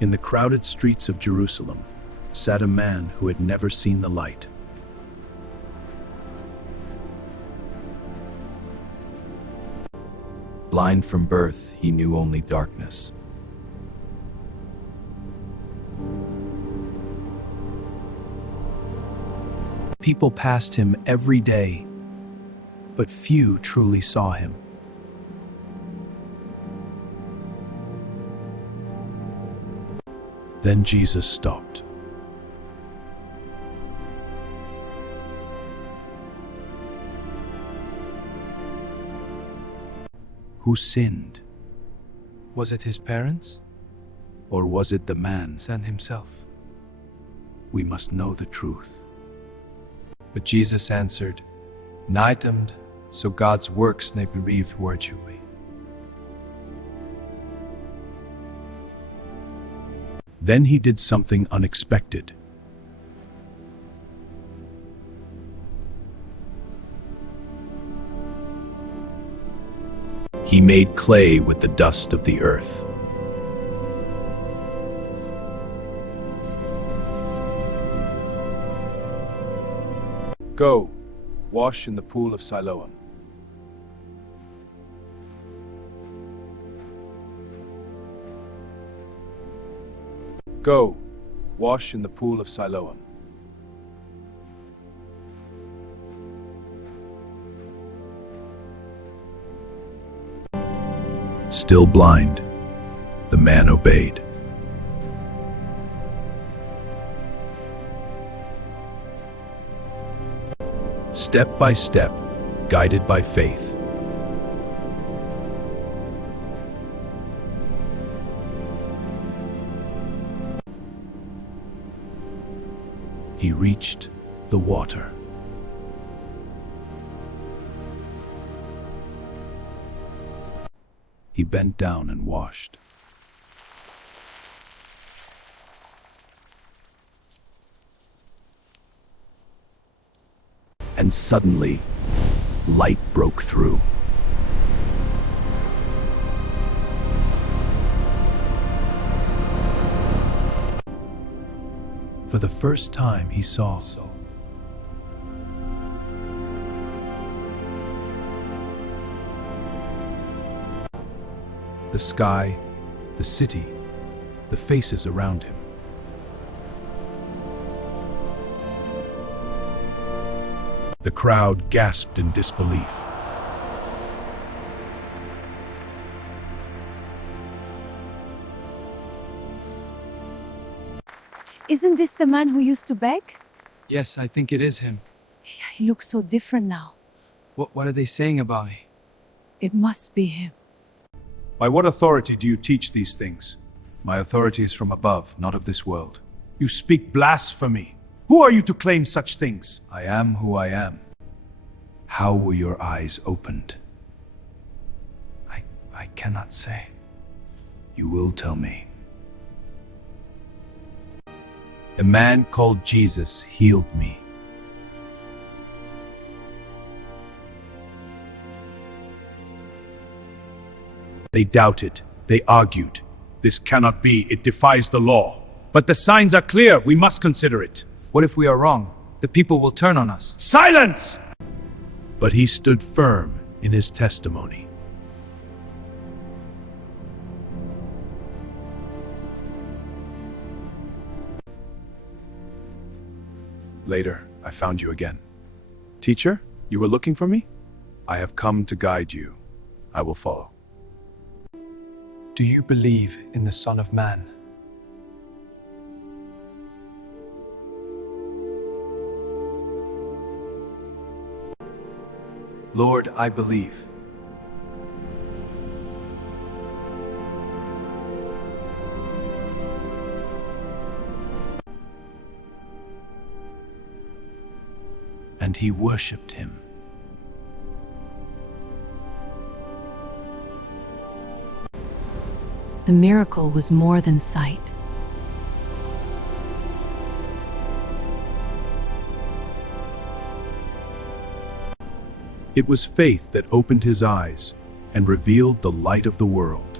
In the crowded streets of Jerusalem sat a man who had never seen the light. Blind from birth, he knew only darkness. People passed him every day, but few truly saw him. Then Jesus stopped. Who sinned? Was it his parents? Or was it the man? And himself? We must know the truth. But Jesus answered, "Naitemd, so God's works may be revealed toward you." Then he did something unexpected. He made clay with the dust of the earth. Go, wash in the Pool of Siloam. Go, wash in the Pool of Siloam. Still blind, the man obeyed. Step by step, guided by faith. He reached the water. He bent down and washed. And suddenly, light broke through. For the first time he saw. The sky, the city, the faces around him. The crowd gasped in disbelief. Isn't this the man who used to beg? Yes, I think it is him. He looks so different now. What are they saying about me? It must be him. By what authority do you teach these things? My authority is from above, not of this world. You speak blasphemy. Who are you to claim such things? I am who I am. How were your eyes opened? I cannot say. You will tell me. A man called Jesus healed me. They doubted, they argued. This cannot be, it defies the law. But the signs are clear, we must consider it. What if we are wrong? The people will turn on us. Silence! But he stood firm in his testimony. Later, I found you again. Teacher, you were looking for me? I have come to guide you. I will follow. Do you believe in the Son of Man? Lord, I believe. And he worshipped him. The miracle was more than sight. It was faith that opened his eyes and revealed the light of the world.